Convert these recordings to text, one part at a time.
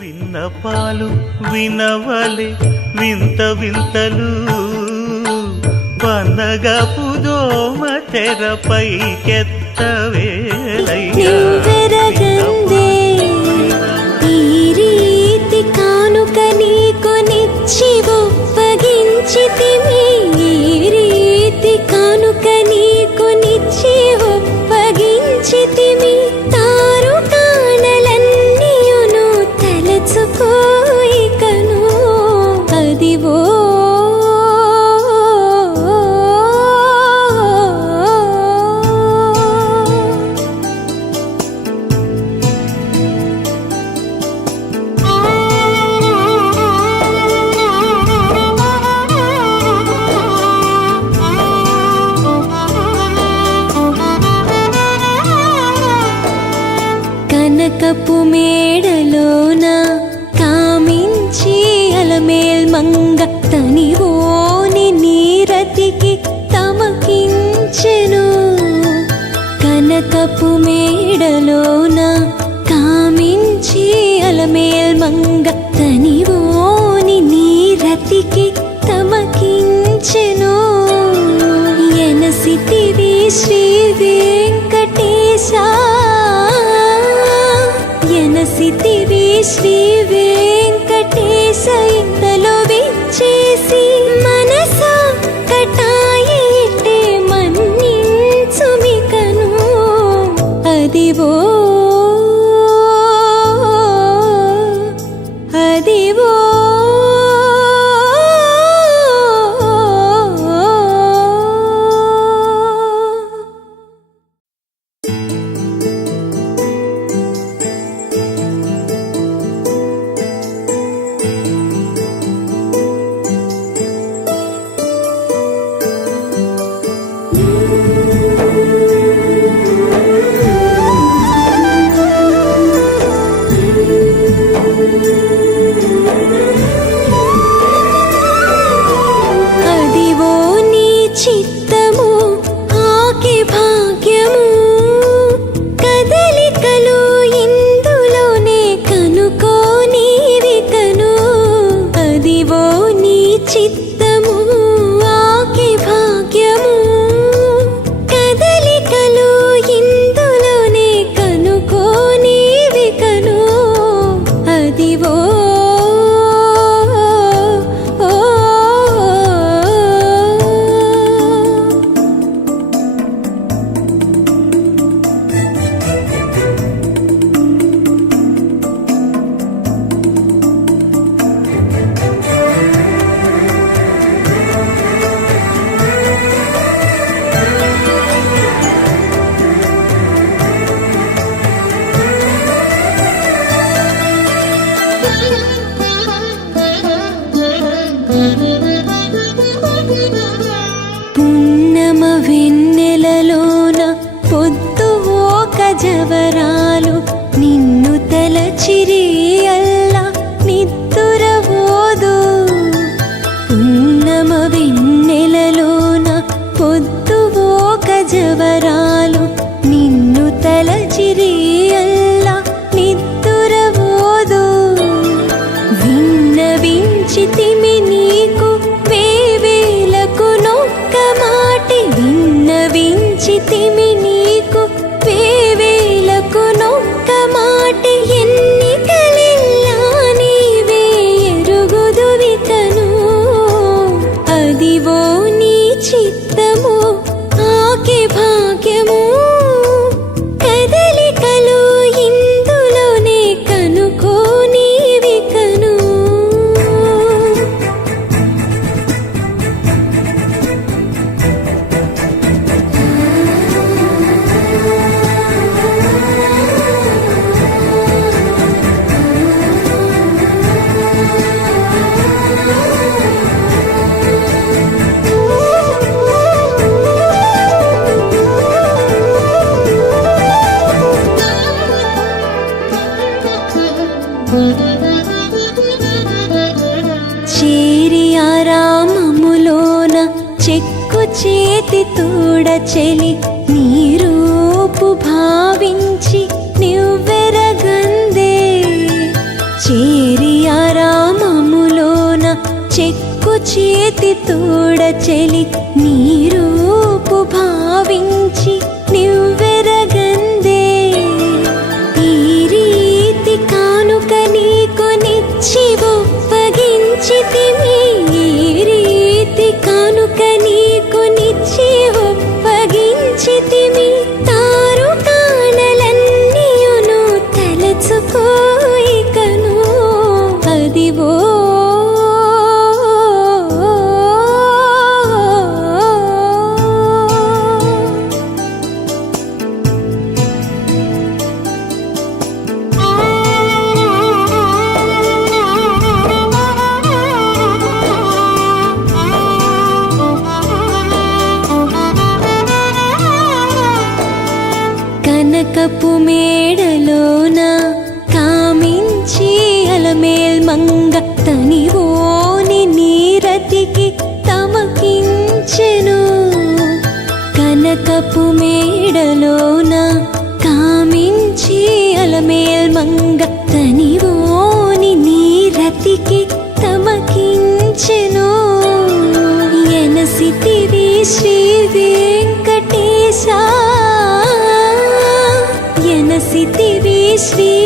విన్నపాలు వినవలే వింత వింతలు. పనగా పుదోమ తెరపైకెత్తవేలయ్యా రీతి కానుక నీకు నిచ్చి ఒప్పగించితిమి తోడ చెలి See.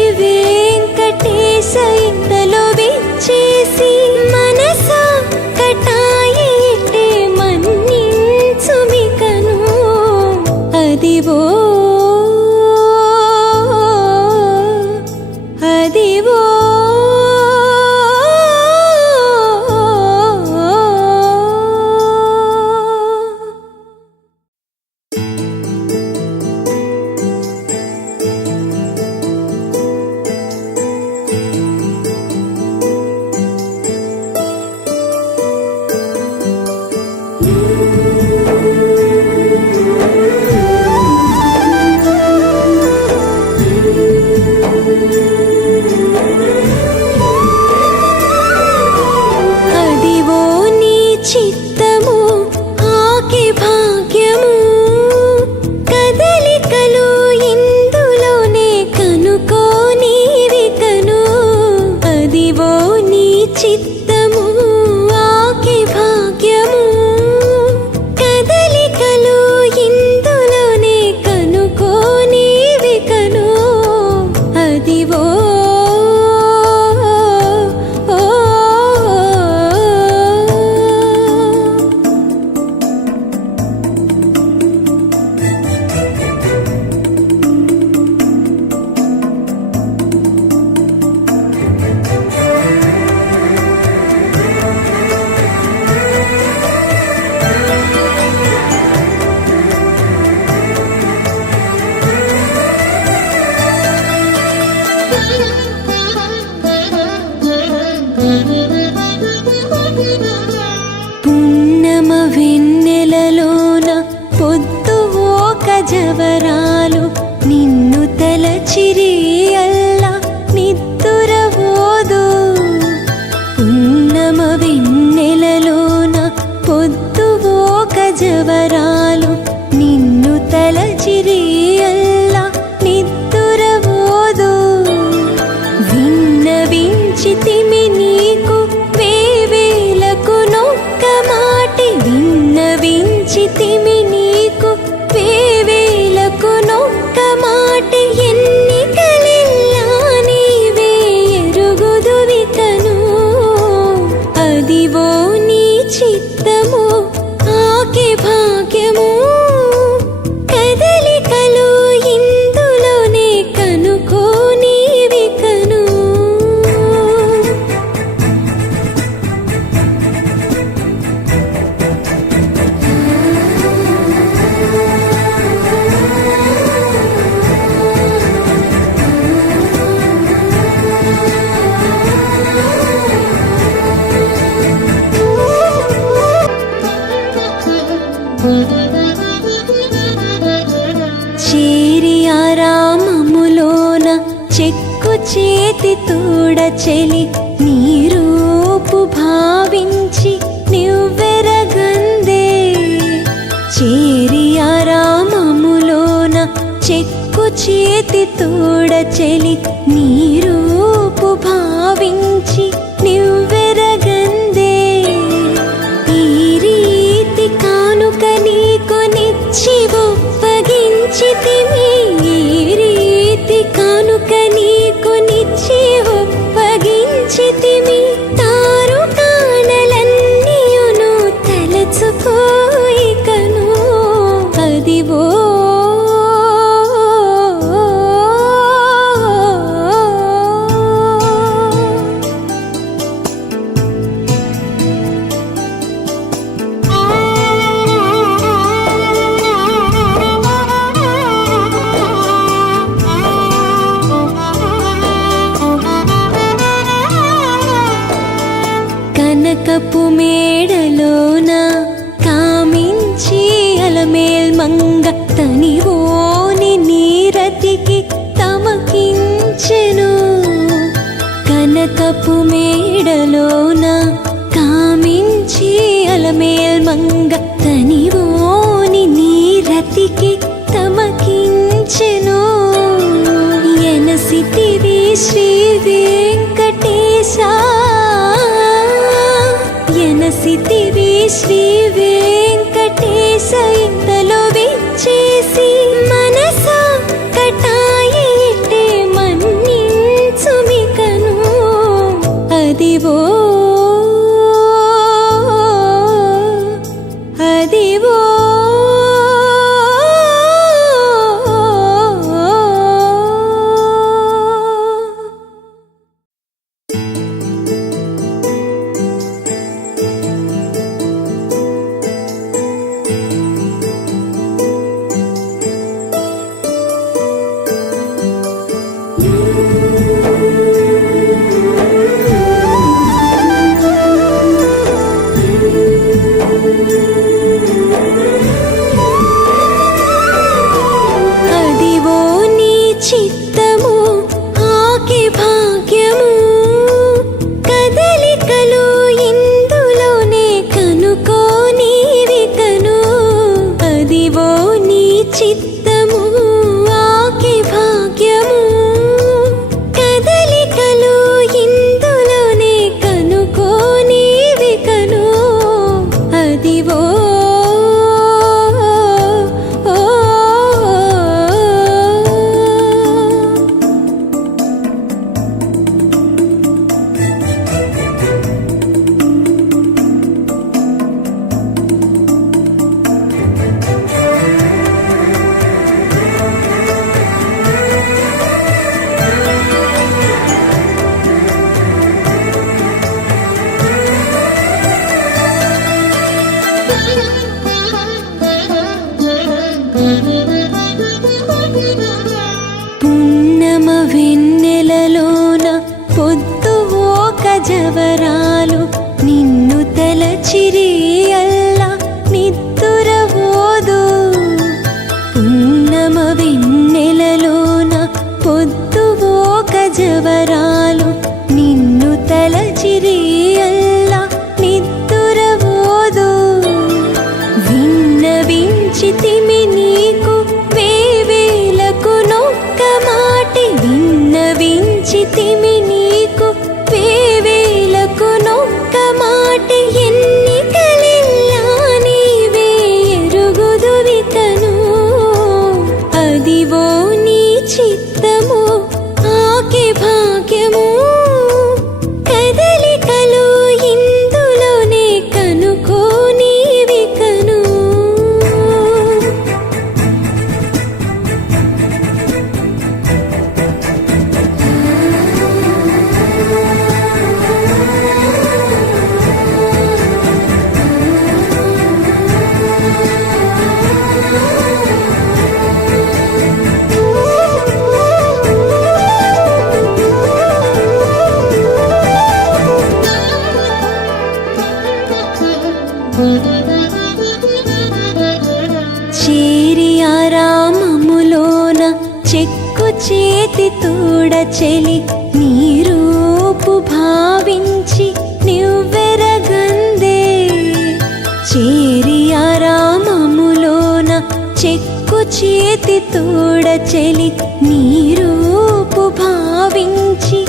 చేతి చెలి నీ రూపు భావించి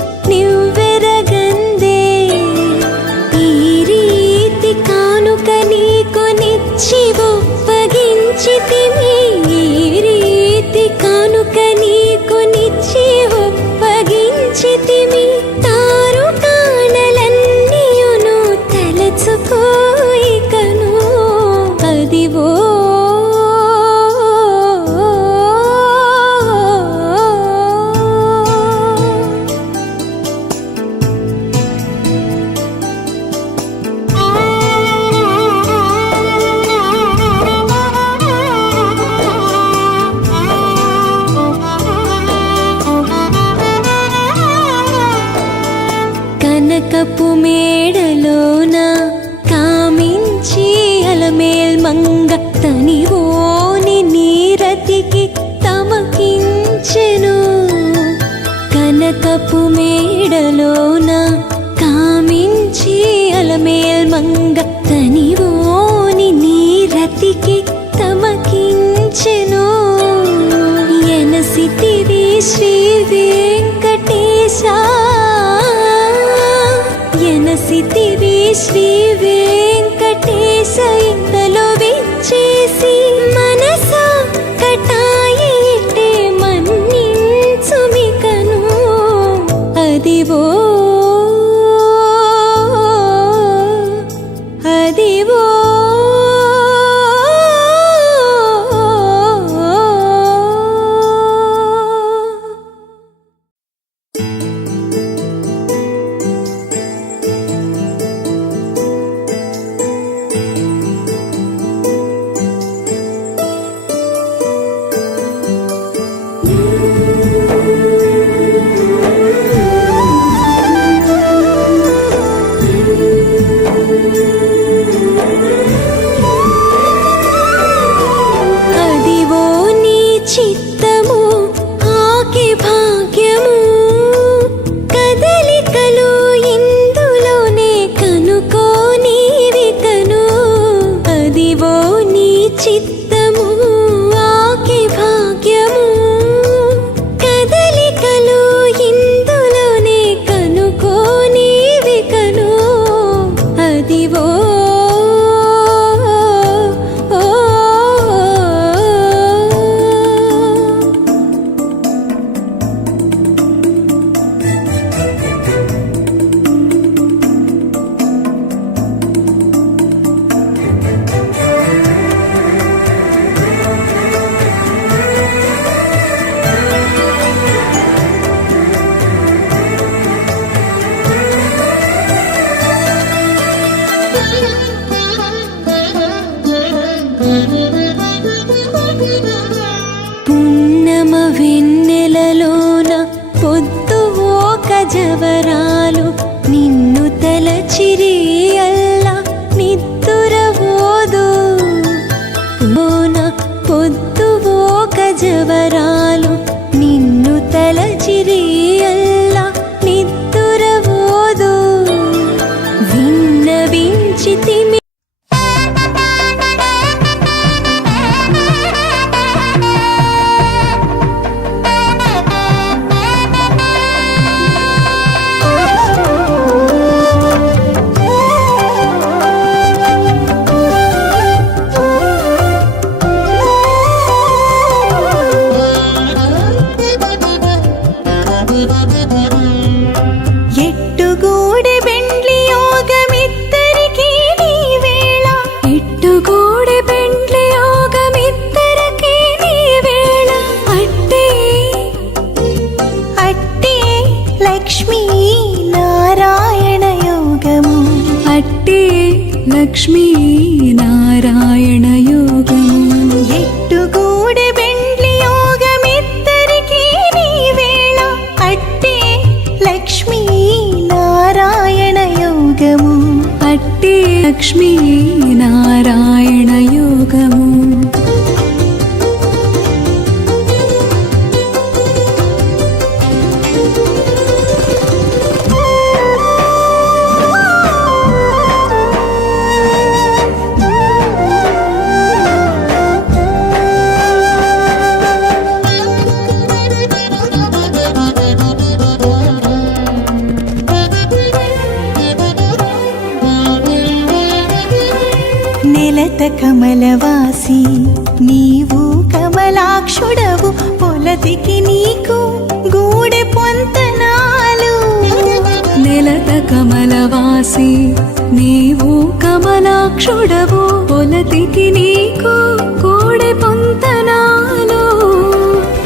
నీవు కమలాక్షుడవు ఒలతికి నీకు కోడె పొంతనాలు.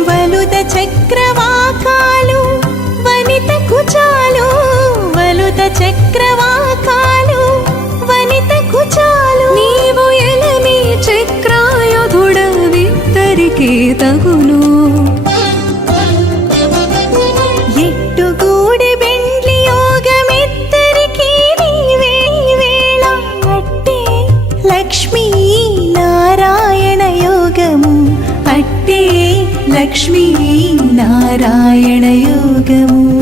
వలుద చక్రవాకాలు వనితకు చాలు. వలుద చక్రవాకాలు వనితకు చాలు. నీవు ఎలమి చక్రాయుధుడ విద్దరికీ తగును നാരായണയോഗമൂ.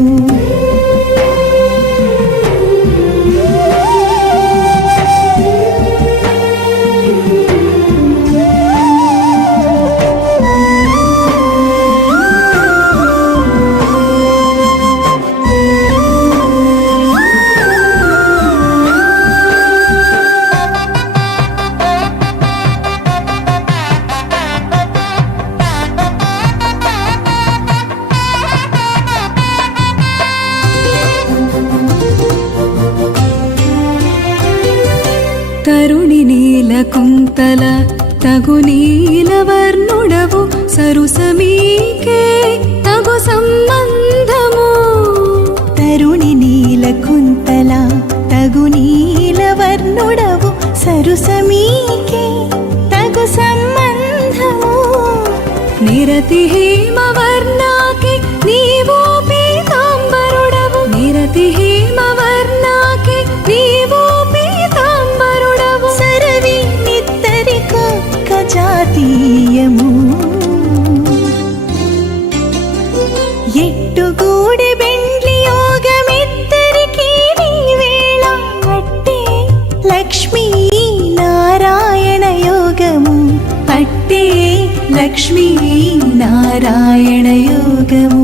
നാരായണ യോഗമു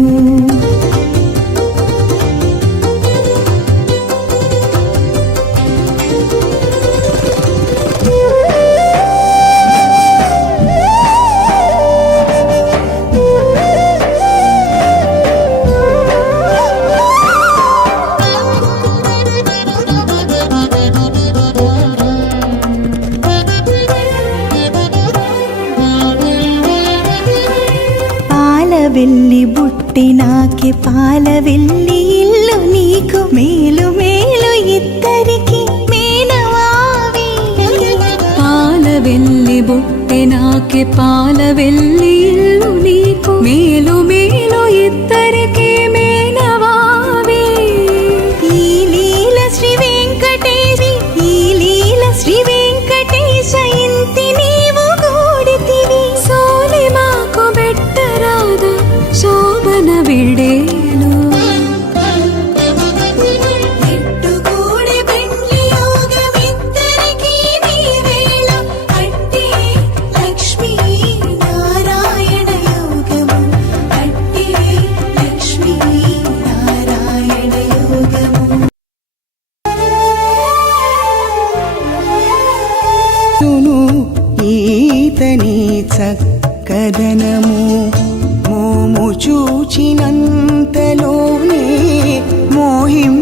వెళ్ళి బుట్టె నాకే పాల వెళ్ళి ఇల్లు నీకు. మేలు మేలు ఇద్దరికి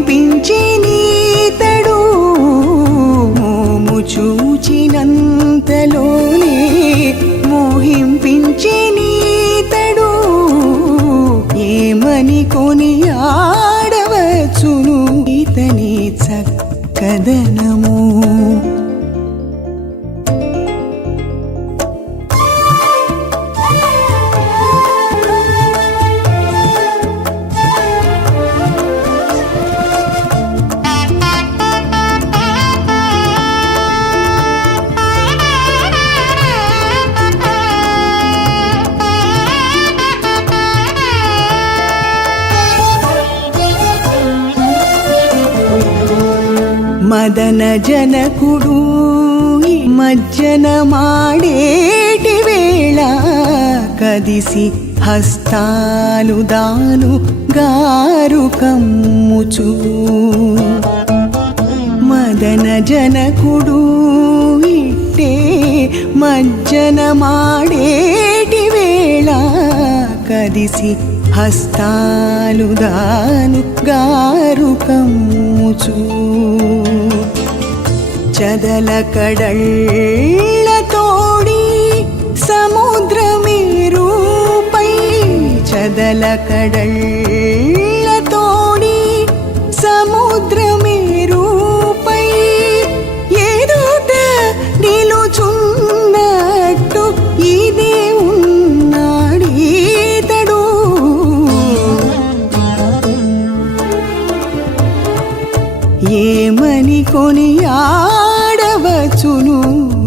నడిపించే నీ కదిసి హస్తాలు దాను గారు కమ్ముచు. మదన జనకుడు ఇట్టే మజ్జన మాడేటి వేళ కదిసి హస్తాలు దాను గారు కమ్ముచు. చదల కడల్ కదల కడళ్ళతోడి సముద్రమే రూపై ఎదుట నిలుచున్నట్టు ఇదే ఉన్నాడీతడు ఏమని కొనియాడవచును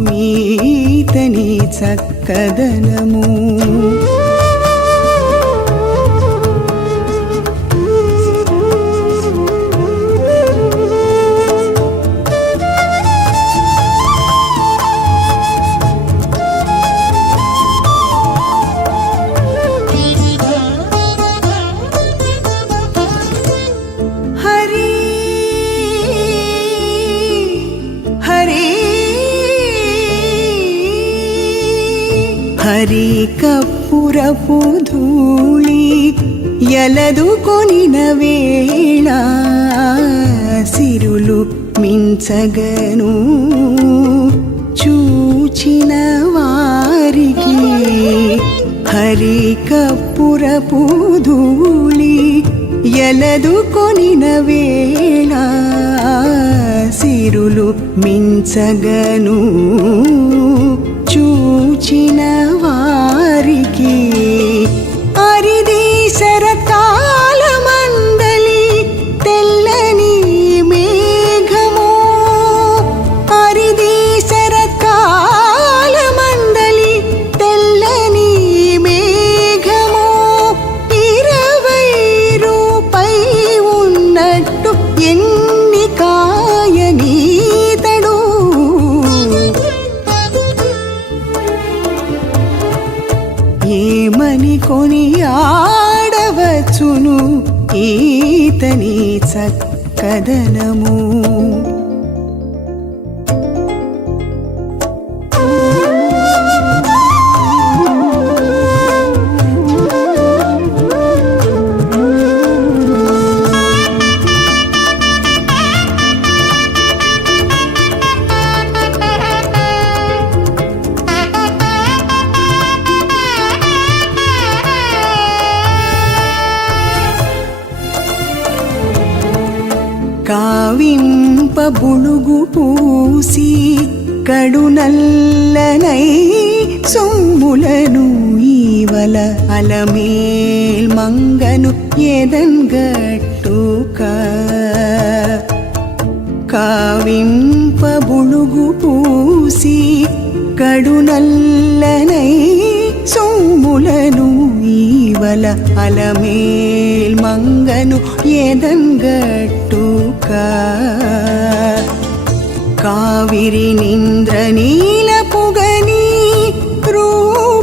మీతని చక్కదనము? ఎలపు ధూళి ఎలదుకొనిన వేళ సిరులు మించగను. చూచిన వారికి హరి కప్పురపు ధూళి ఎలదుకొనిన వేళ సిరులు మించగను. చూచిన వారికి చక్కదనము കാലമേ